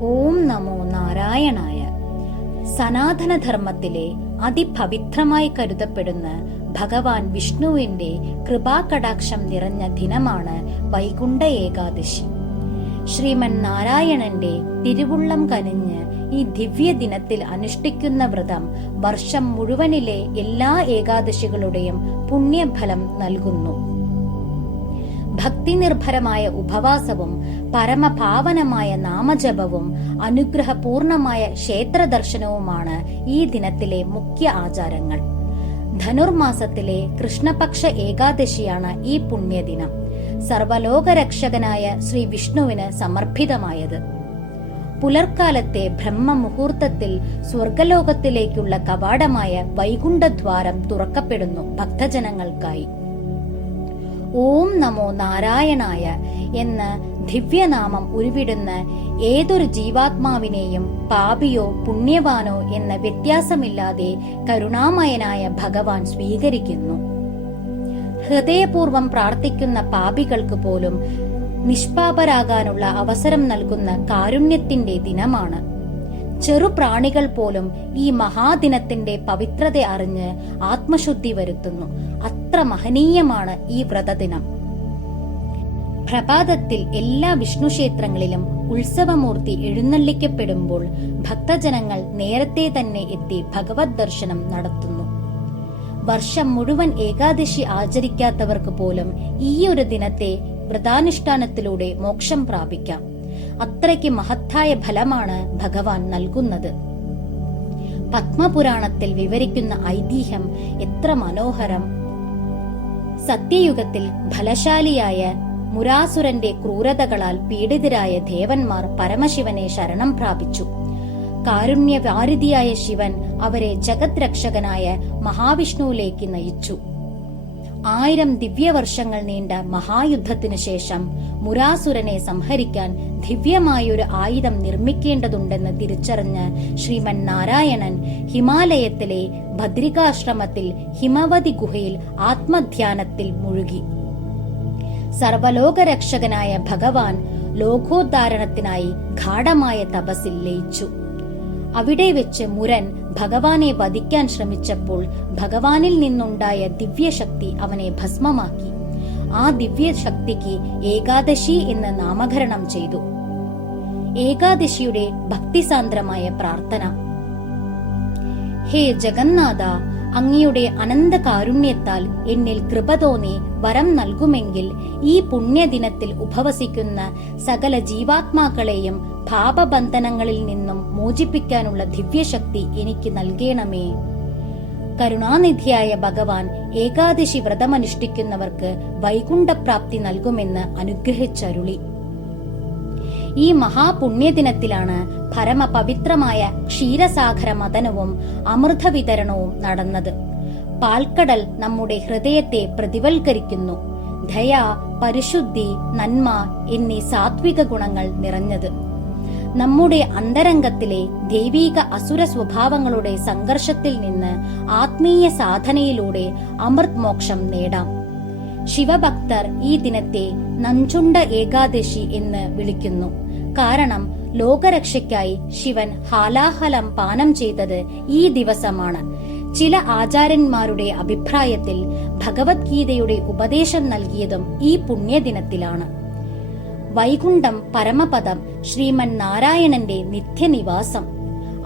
ഓം നമോ നാരായണായ. സനാതനധർമ്മത്തിലെ അതിപവിത്രമായി കരുതപ്പെടുന്ന ഭഗവാൻ വിഷ്ണുവിന്റെ കൃപാകടാക്ഷം നിറഞ്ഞ ദിനമാണ് വൈകുണ്ഠ ഏകാദശി. ശ്രീമൻ നാരായണന്റെ തിരുവുള്ളം കനിഞ്ഞ് ഈ ദിവ്യ ദിനത്തിൽ അനുഷ്ഠിക്കുന്ന വ്രതം വർഷം മുഴുവനിലെ എല്ലാ ഏകാദശികളുടെയും പുണ്യഫലം നൽകുന്നു. ഭക്തിനിർഭരമായ ഉപവാസവും പരമഭാവനമായ നാമജപവും അനുഗ്രഹപൂർണമായ ക്ഷേത്ര ദർശനവുമാണ് ഈ ദിനത്തിലെ മുഖ്യ ആചാരങ്ങൾ. ധനുർമാസത്തിലെ കൃഷ്ണപക്ഷ ഏകാദശിയാണ് ഈ പുണ്യദിനം. സർവലോകരക്ഷകനായ ശ്രീ വിഷ്ണുവിന് സമർപ്പിതമായത്. പുലർക്കാലത്തെ ബ്രഹ്മ മുഹൂർത്തത്തിൽ സ്വർഗലോകത്തിലേക്കുള്ള കവാടമായ വൈകുണ്ഠദ്വാരം തുറക്കപ്പെടുന്നു ഭക്തജനങ്ങൾക്കായി. ഓം നമോ നാരായണായ എന്ന് ദിവ്യനാമം ഉരുവിടുന്ന ഏതൊരു ജീവാത്മാവിനെയും പാപിയോ പുണ്യവാനോ എന്ന വ്യത്യാസമില്ലാതെ കരുണാമയനായ ഭഗവാൻ സ്വീകരിക്കുന്നു. ഹൃദയപൂർവം പ്രാർത്ഥിക്കുന്ന പാപികൾക്ക് പോലും നിഷ്പാപരാകാനുള്ള അവസരം നൽകുന്ന കാരുണ്യത്തിന്റെ ദിനമാണ്. ചെറുപ്രാണികൾ പോലും ഈ മഹാദിനത്തിന്റെ പവിത്രത അറിഞ്ഞ് ആത്മശുദ്ധി വരുത്തുന്നു. അത്ര മഹനീയമാണ് ഈ വ്രതദിനം. പ്രഭാതത്തിൽ എല്ലാ വിഷ്ണു ക്ഷേത്രങ്ങളിലും ഉത്സവമൂർത്തി എഴുന്നള്ളിക്കപ്പെടുമ്പോൾ ഭക്തജനങ്ങൾ നേരത്തെ തന്നെ എത്തി ഭഗവത് ദർശനം നടത്തുന്നു. വർഷം മുഴുവൻ ഏകാദശി ആചരിക്കാത്തവർക്ക് പോലും ഈ ഒരു ദിനത്തെ വ്രതാനുഷ്ഠാനത്തിലൂടെ മോക്ഷം പ്രാപിക്കാം. അത്രയ്ക്ക് മഹത്തായ ഫലമാണ് ഭഗവാൻ നൽകുന്നത്. പത്മപുരാണത്തിൽ വിവരിക്കുന്ന ഐതിഹ്യം എത്ര മനോഹരം സത്യയുഗത്തിൽ ഫലശാലിയായ മുരാസുരന്റെ ക്രൂരതകളാൽ പീഡിതരായ ദേവന്മാർ പരമശിവനെ ശരണം പ്രാപിച്ചു. കാരുണ്യവാരിധിയായ ശിവൻ അവരെ ജഗത് രക്ഷകനായ മഹാവിഷ്ണുവിലേക്ക് നയിച്ചു. ആയിരം ദിവ്യവർഷങ്ങൾ നീണ്ട മഹായുദ്ധത്തിനു ശേഷം മുരാസുരനെ സംഹരിക്കാൻ ദിവ്യമായൊരു ആയുധം നിർമ്മിക്കേണ്ടതുണ്ടെന്ന് തിരിച്ചറിഞ്ഞ് ശ്രീമൻ നാരായണൻ ഹിമാലയത്തിലെ ഭദ്രികാശ്രമത്തിൽ ഹിമവതി ഗുഹയിൽ ആത്മധ്യാനത്തിൽ മുഴുകി. സർവലോകരക്ഷകനായ ഭഗവാൻ ലോകോദ്ധാരണത്തിനായി ഗാഠമായ തപസ്സിൽ ലയിച്ചു. അവിടെ വെച്ച് മുരൻ ഭഗവാനെ വധിക്കാൻ ശ്രമിച്ചപ്പോൾ ഭഗവാനിൽ നിന്നുണ്ടായ ദിവ്യശക്തി അവനെ ഭസ്മമാക്കി. ആ ദിവ്യശക്തിക്ക് ഏകാദശി എന്ന് നാമകരണം ചെയ്തു. ഏകാദശിയുടെ ഭക്തിസാന്ദ്രമായ പ്രാർത്ഥന. ഹേ ജഗന്നാഥ അങ്ങയുടെ അനന്ത കാരുണ്യത്താൽ എന്നിൽ കൃപ തോന്നി വരം നൽകുമെങ്കിൽ ഈ പുണ്യദിനത്തിൽ ഉപവസിക്കുന്ന സകല ജീവാത്മാക്കളെയും പാപബന്ധനങ്ങളിൽ നിന്നും മോചിപ്പിക്കാനുള്ള ദിവ്യശക്തി എനിക്ക് നൽകണമേ. കരുണാനിധിയായ ഭഗവാൻ ഏകാദശി വ്രതമനുഷ്ഠിക്കുന്നവർക്ക് വൈകുണ്ഠപ്രാപ്തി നൽകുമെന്ന് അനുഗ്രഹിച്ചരുളി. ഈ മഹാപുണ്യദിനത്തിലാണ് പരമപവിത്രമായ ക്ഷീരസാഗര മതനവും അമൃത വിതരണവും നടന്നത്. പാൽക്കടൽ നമ്മുടെ ഹൃദയത്തെ പ്രതിവൽക്കരിക്കുന്നു ദയ പരിശുദ്ധി നന്മ എന്നീ സാത്വിക ഗുണങ്ങൾ നിറഞ്ഞത്. നമ്മുടെ അന്തരംഗത്തിലെ ദൈവീക അസുര സ്വഭാവങ്ങളുടെ സംഘർഷത്തിൽ നിന്ന് ആത്മീയ സാധനയിലൂടെ അമൃത് മോക്ഷം നേടാം. ശിവഭക്തർ ഈ ദിനത്തെ നഞ്ചുണ്ട ഏകാദശി എന്ന് വിളിക്കുന്നു. കാരണം ലോകരക്ഷയ്ക്കായി ശിവൻ ഹാലാഹലം പാനം ചെയ്തത് ഈ ദിവസമാണ്. ചില ആചാര്യന്മാരുടെ അഭിപ്രായത്തിൽ ഭഗവത്ഗീതയുടെ ഉപദേശം നൽകിയതും ഈ പുണ്യദിനത്തിലാണ്. വൈകുണ്ഠം പരമപദം ശ്രീമൻ നാരായണന്റെ നിത്യനിവാസം.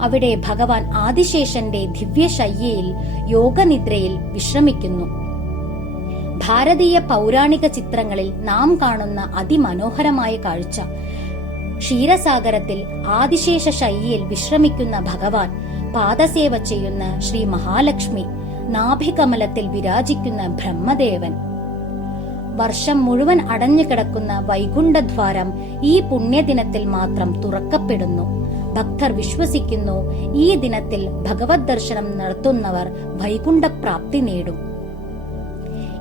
അവിടെ ഭഗവാൻ ആദിശേഷന്റെ ദിവ്യശയ്യയിൽ യോഗനിദ്രയിൽ വിശ്രമിക്കുന്നു. ഭാരതീയ പൗരാണിക ചിത്രങ്ങളിൽ നാം കാണുന്ന അതിമനോഹരമായ കാഴ്ച. ക്ഷീരസാഗരത്തിൽ ആദിശേഷ ശയ്യയിൽ വിശ്രമിക്കുന്ന ഭഗവാൻ പാദസേവ ചെയ്യുന്ന ശ്രീ മഹാലക്ഷ്മി നാഭികമലത്തിൽ വിരാജിക്കുന്ന ബ്രഹ്മദേവൻ. വർഷം മുഴുവൻ അടഞ്ഞു കിടക്കുന്ന വൈകുണ്ഠദ്വാരം ഈ പുണ്യദിനത്തിൽ മാത്രം തുറക്കപ്പെടുന്നു. ഭക്തർ വിശ്വസിക്കുന്നു ഈ ദിനത്തിൽ ഭഗവത് ദർശനം നടത്തുന്നവർ വൈകുണ്ഠപ്രാപ്തി നേടും.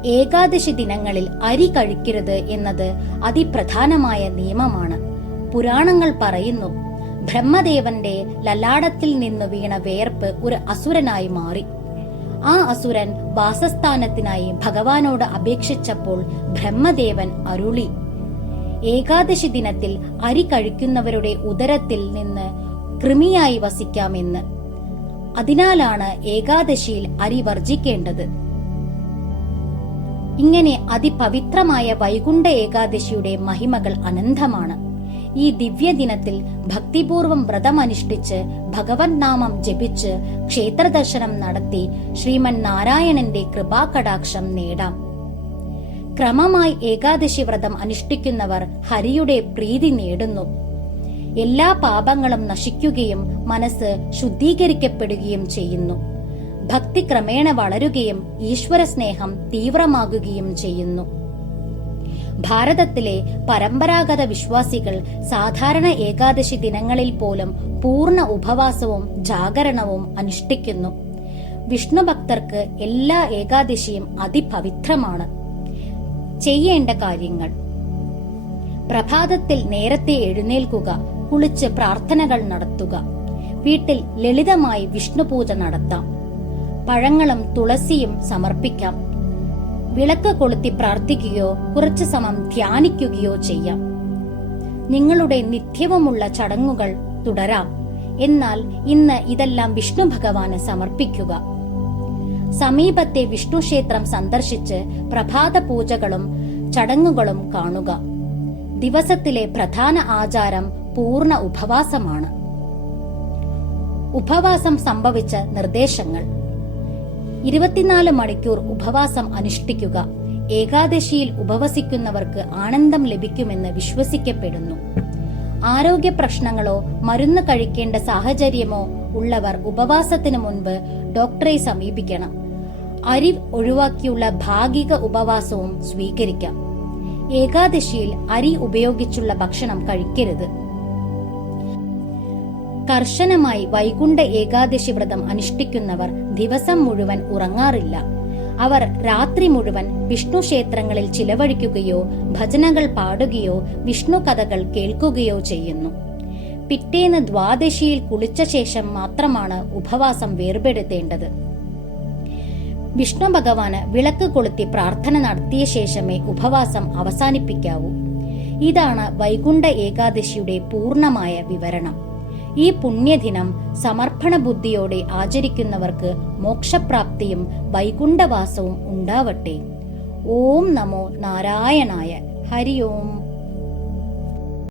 ഏകാദശി ദിനങ്ങളിൽ അരി കഴിക്കരുത് എന്നത് അതിപ്രധാനമായ നിയമമാണ്. പുരാണങ്ങൾ പറയുന്നു ബ്രഹ്മദേവന്റെ ലലാടത്തിൽ നിന്ന് വീണ വേർപ്പ് ഒരു അസുരനായി മാറി. ആ അസുരൻ വാസസ്ഥാനത്തിനായി ഭഗവാനോട് അപേക്ഷിച്ചപ്പോൾ ബ്രഹ്മദേവൻ അരുളി. ഏകാദശി ദിനത്തിൽ അരി കഴിക്കുന്നവരുടെ ഉദരത്തിൽ നിന്ന് കൃമിയായി വസിക്കാമെന്ന്. അതിനാലാണ് ഏകാദശിയിൽ അരി വർജിക്കേണ്ടത്. ഇങ്ങനെ അതിപവിത്രമായ വൈകുണ്ഠ ഏകാദശിയുടെ മഹിമകൾ അനന്തമാണ്. ഈ ദിവ്യദിനത്തിൽ ഭക്തിപൂർവം വ്രതം അനുഷ്ഠിച്ച് ഭഗവത് നാമം ജപിച്ച് ക്ഷേത്ര ദർശനം നടത്തി ശ്രീമൻ നാരായണന്റെ കൃപാകടാക്ഷം നേടാം. ക്രമമായി ഏകാദശി വ്രതം അനുഷ്ഠിക്കുന്നവർ ഹരിയുടെ പ്രീതി നേടുന്നു. എല്ലാ പാപങ്ങളും നശിക്കുകയും മനസ്സ് ശുദ്ധീകരിക്കപ്പെടുകയും ചെയ്യുന്നു. ഭക്തി ക്രമേണ വളരുകയും ഈശ്വര സ്നേഹം തീവ്രമാകുകയും ചെയ്യുന്നു. ഭാരതത്തിലെ പരമ്പരാഗത വിശ്വാസികൾ സാധാരണ ഏകാദശി ദിനങ്ങളിൽ പോലും പൂർണ ഉപവാസവും ജാഗരണവും അനുഷ്ഠിക്കുന്നു. വിഷ്ണു ഭക്തർക്ക് എല്ലാ ഏകാദശിയും അതിപവിത്രമാണ്. ചെയ്യേണ്ട കാര്യങ്ങൾ. പ്രഭാതത്തിൽ നേരത്തെ എഴുന്നേൽക്കുക കുളിച്ച് പ്രാർത്ഥനകൾ നടത്തുക വീട്ടിൽ ലളിതമായി വിഷ്ണു പൂജ നടത്താം പഴങ്ങളും തുളസിയും സമർപ്പിക്കാം വിളക്ക് കൊളുത്തി പ്രാർത്ഥിക്കുകയോ കുറച്ചു സമയം ധ്യാനിക്കുകയോ ചെയ്യാം. നിങ്ങളുടെ നിത്യവുമുള്ള ചടങ്ങുകൾ തുടരാം. എന്നാൽ ഇന്ന് ഇതെല്ലാം വിഷ്ണു ഭഗവാന് സമർപ്പിക്കുക. സമീപത്തെ വിഷ്ണു ക്ഷേത്രം സന്ദർശിച്ച് പ്രഭാത പൂജകളും ചടങ്ങുകളും കാണുക. ദിവസത്തിലെ പ്രധാന ആചാരം പൂർണ ഉപവാസമാണ്. ഉപവാസം സംഭവിച്ച നിർദ്ദേശങ്ങൾ. ഇരുപത്തിനാല് മണിക്കൂർ ഉപവാസം അനുഷ്ഠിക്കുക. ഏകാദശിയിൽ ഉപവസിക്കുന്നവർക്ക് ആനന്ദം ലഭിക്കുമെന്ന് വിശ്വസിക്കപ്പെടുന്നു. ആരോഗ്യ പ്രശ്നങ്ങളോ മരുന്ന് കഴിക്കേണ്ട സാഹചര്യമോ ഉള്ളവർ ഉപവാസത്തിന് മുൻപ് ഡോക്ടറെ സമീപിക്കണം. അരി ഒഴിവാക്കിയുള്ള ഭാഗിക ഉപവാസവും സ്വീകരിക്കാം. ഏകാദശിയിൽ അരി ഉപയോഗിച്ചുള്ള ഭക്ഷണം കഴിക്കരുത്. കർശനമായി വൈകുണ്ഠ ഏകാദശി വ്രതം അനുഷ്ഠിക്കുന്നവർ ദിവസം മുഴുവൻ ഉറങ്ങാറില്ല. അവർ രാത്രി മുഴുവൻ വിഷ്ണു ക്ഷേത്രങ്ങളിൽ ചിലവഴിക്കുകയോ ഭജനകൾ പാടുകയോ വിഷ്ണു കഥകൾ കേൾക്കുകയോ ചെയ്യുന്നു. പിറ്റേന്ന് ദ്വാദശിയിൽ കുളിച്ച ശേഷം മാത്രമാണ് ഉപവാസം വേർപെടുത്തേണ്ടത്. വിഷ്ണു ഭഗവാന് വിളക്ക് കൊളുത്തി പ്രാർത്ഥന നടത്തിയ ശേഷമേ ഉപവാസം അവസാനിപ്പിക്കാവൂ. ഇതാണ് വൈകുണ്ഠ ഏകാദശിയുടെ പൂർണമായ വിവരണം. ഈ പുണ്യദിനം സമർപ്പണ ബുദ്ധിയോടെ ആചരിക്കുന്നവർക്ക് മോക്ഷപ്രാപ്തിയും വൈകുണ്ഠവാസവും ഉണ്ടാവട്ടെ. ഓം നമോ നാരായണായ. ഹരി ഓം.